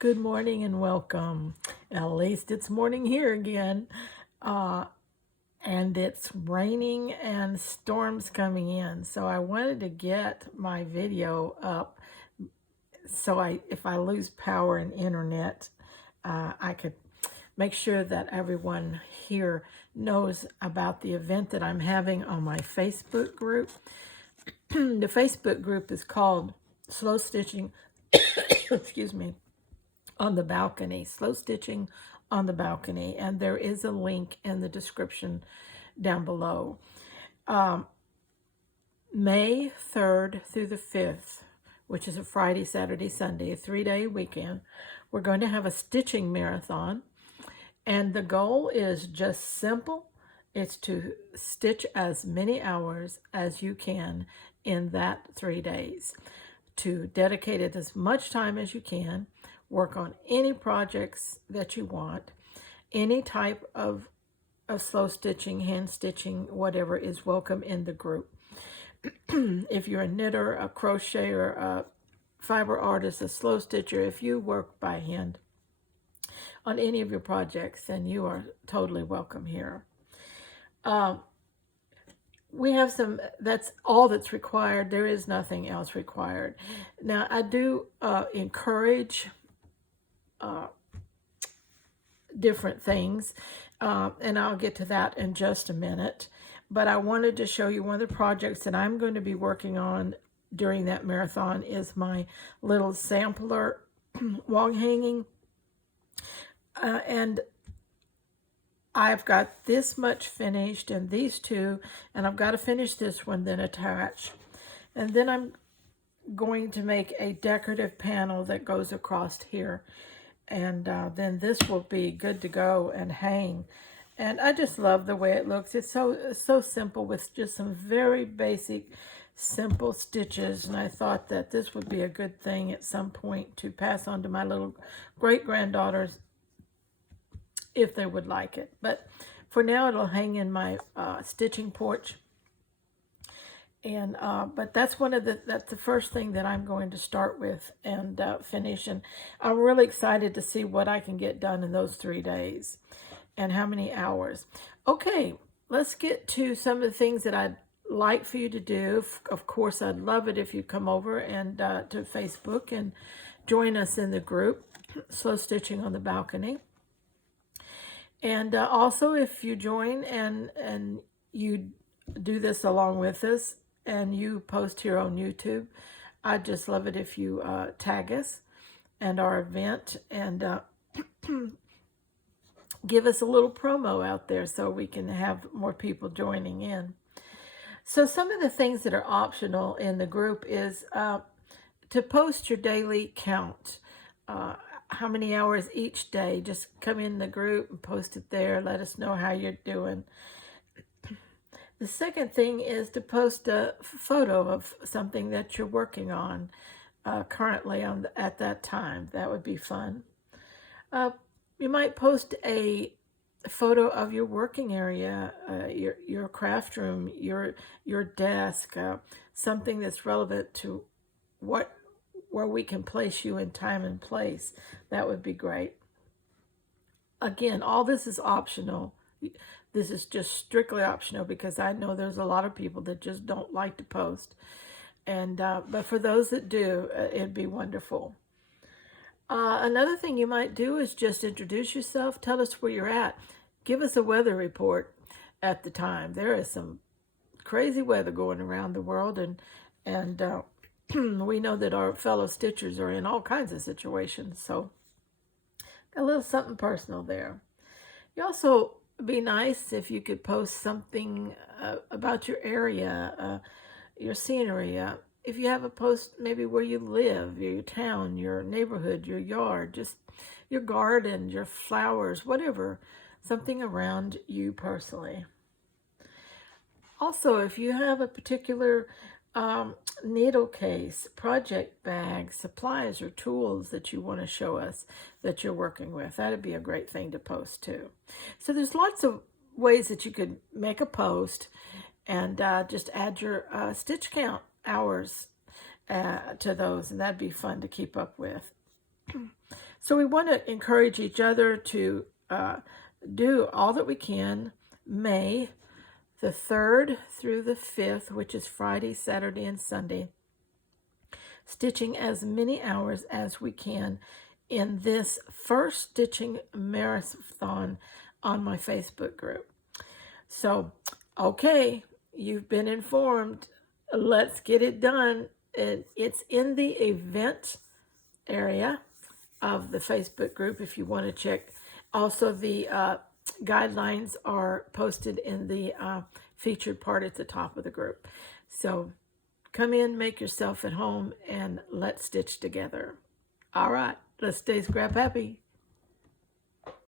Good morning and welcome. At least it's morning here again. Uh, and it's raining and storms coming in. So I wanted to get my video up so if I lose power and internet, I could make sure that everyone here knows about the event that I'm having on my Facebook group. The Facebook group is called Slow Stitching, excuse me, on the balcony, slow stitching on the balcony, and there is a link in the description down below. May 3rd through the 5th, which is a Friday, Saturday, Sunday, a 3-day weekend, we're going to have a stitching marathon, and the goal is just simple. It's to stitch as many hours as you can in that 3 days, to dedicate it as much time as you can, work on any projects that you want, any type of slow stitching, hand stitching, whatever is welcome in the group. If you're a knitter, a crocheter, a fiber artist, a slow stitcher, if you work by hand on any of your projects, then you are totally welcome here. We have that's all that's required. There is nothing else required. Now, I do encourage different things, and I'll get to that in just a minute. But I wanted to show you one of the projects that I'm going to be working on during that marathon is my little sampler wall hanging. And I've got this much finished and these two, and I've got to finish this one, then attach. And then I'm going to make a decorative panel that goes across here. And then this will be good to go and hang. And I just love the way it looks. It's so simple with just some very basic, simple stitches. And I thought that this would be a good thing at some point to pass on to my little great-granddaughters if they would like it. But for now, it'll hang in my stitching porch. And but that's that's the first thing that I'm going to start with and finish. And I'm really excited to see what I can get done in those 3 days and how many hours. Okay, let's get to some of the things that I'd like for you to do. Of course, I'd love it if you come over and to Facebook and join us in the group, Slow Stitching on the Balcony. And also, if you join and you do this along with us and you post here on YouTube, I'd just love it if you tag us and our event and give us a little promo out there so we can have more people joining in. So some of the things that are optional in the group is to post your daily count. How many hours each day. Just come in the group and post it there. Let us know how you're doing. The second thing is to post a photo of something that you're working on currently at that time. That would be fun. You might post a photo of your working area, your craft room, your desk, something that's relevant to where we can place you in time and place. That would be great. Again, all this is optional. This is just strictly optional because I know there's a lot of people that just don't like to post. And but for those that do, it'd be wonderful. Another thing you might do is just introduce yourself. Tell us where you're at. Give us a weather report at the time. There is some crazy weather going around the world, and we know that our fellow stitchers are in all kinds of situations. So a little something personal there. You also be nice if you could post something about your area, your scenery. If you have a post maybe where you live, your town, your neighborhood, your yard, just your garden, your flowers, whatever, something around you personally. Also, if you have a particular needle case, project bag, supplies, or tools that you want to show us that you're working with, that'd be a great thing to post too. So there's lots of ways that you could make a post and just add your stitch count hours to those, and that'd be fun to keep up with. So we want to encourage each other to do all that we can. May the 3rd through the 5th, which is Friday, Saturday, and Sunday, stitching as many hours as we can in this first stitching marathon on my Facebook group. So, okay, you've been informed. Let's get it done. It's in the event area of the Facebook group if you want to check. Also, the guidelines are posted in the featured part at the top of the group. So come in, make yourself at home, and let's stitch together. All right, let's stay scrap happy.